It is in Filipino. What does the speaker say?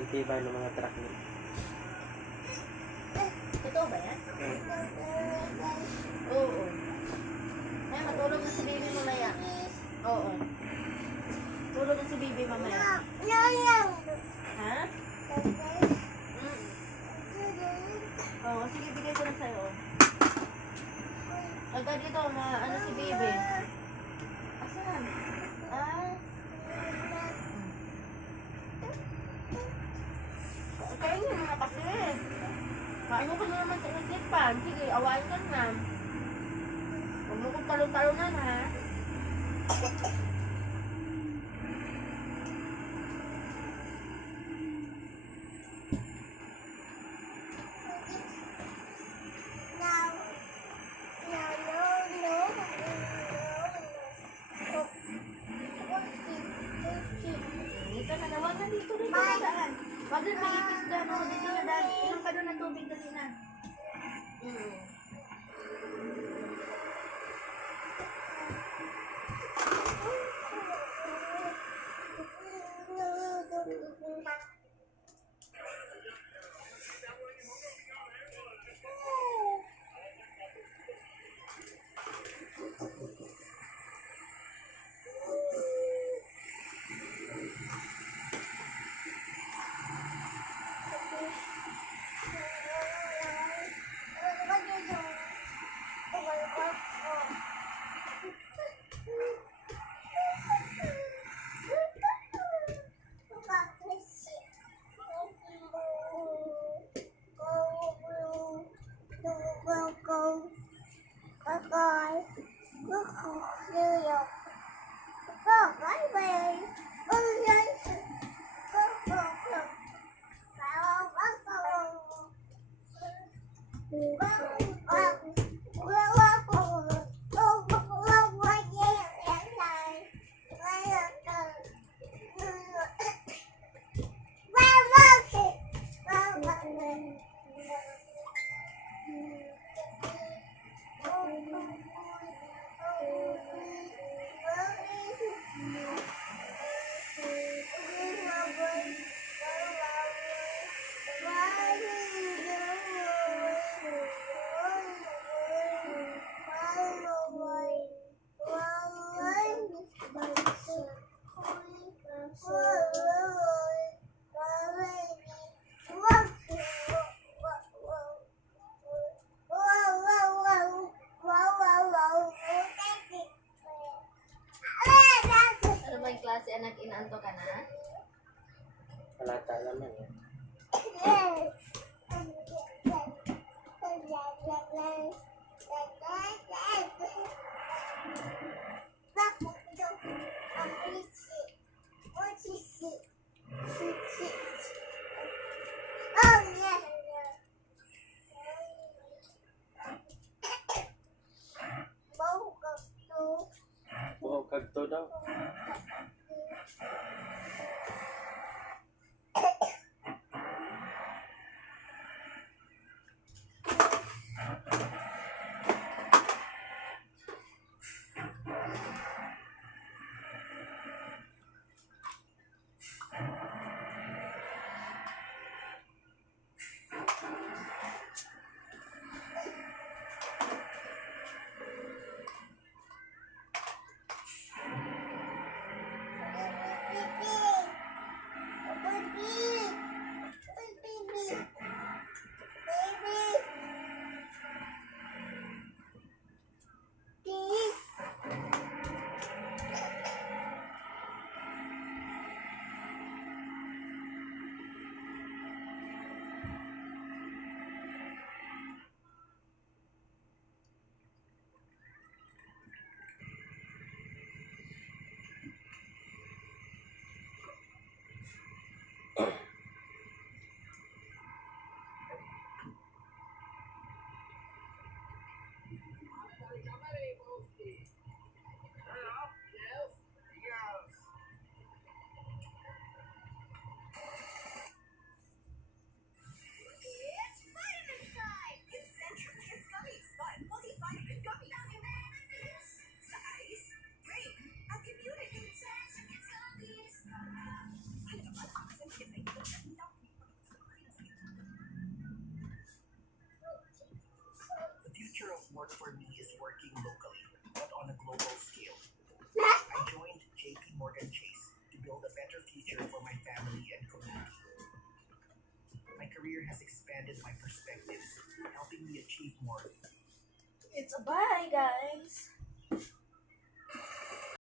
Antibay ng mga truck nila. Totoo ba yan? Oo. Ay, matulog na si baby mamaya. Oo. Tulog na si baby mamaya. Ha? Oo, sige, bigay ko na sa'yo. Agad dito, ano si baby? Asan? Ah? Kainin mo na kasi. Paano ka na naman sa isipan? Sige, awain ka na. Huwag mo kong talo-talonan, ha? Dito na, nawag na dito rin. Wag din magipis dyan, o. Dito na dyan. Inom ka doon ng tubig dali na. Ano ba yung klase anak, inaanto ka na? Halata naman eh. Oo, kagto daw. important for me is working locally, but on a global scale. I joined JP Morgan Chase to build a better future for my family and community. My career has expanded my perspectives, helping me achieve more. It's a bye, guys.